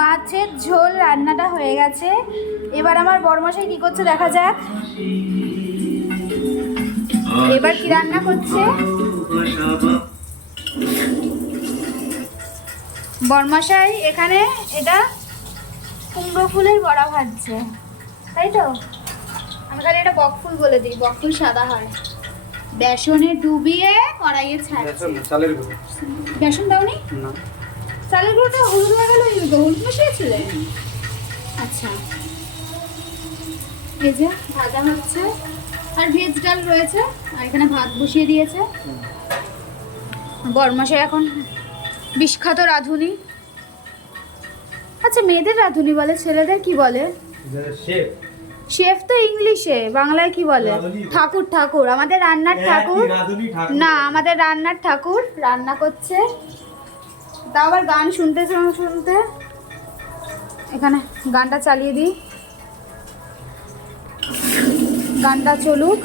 মাছের ঝোল রান্নাটা হয়ে গেছে। এবার আমার বড়মশাই কি করছে দেখা যাক। এবার কি রান্না করছে বড়মশাই? এখানে এটা কুমড়ো ফুলের বড়া ভাজছে, তাই তো? আমি খালি এটা বকফুল বলে দিই, বকফুল সাদা হয়। বেসনে ডুবিয়ে কড়াইয়ে ছাড়ছে। বেসন দাওনি? না, চালের গুঁড়োটা হলুদ হয়ে গেল, হলুদ মিশিয়েছিলে? আচ্ছা, এই যে ভাজা হচ্ছে আর ভেজ ডাল রয়েছে, আর এখানে ভাত বসিয়ে দিয়েছে বড়মশাই। এখন বিখ্যাত রাঁধুনি। আচ্ছা, মেয়েদের রাঁধুনি বলে, ছেলেদের কি বলে? শেফ। শেফ তো ইংলিশে, বাংলায় কি বলে? ঠাকুর। ঠাকুর, আমাদের রান্নার ঠাকুর। না, আমাদের রান্নার ঠাকুর রান্না করছে। তাও আবার গান শুনতে শুনতে। এখানে গানটা চালিয়ে দিই, গানটা চলুক।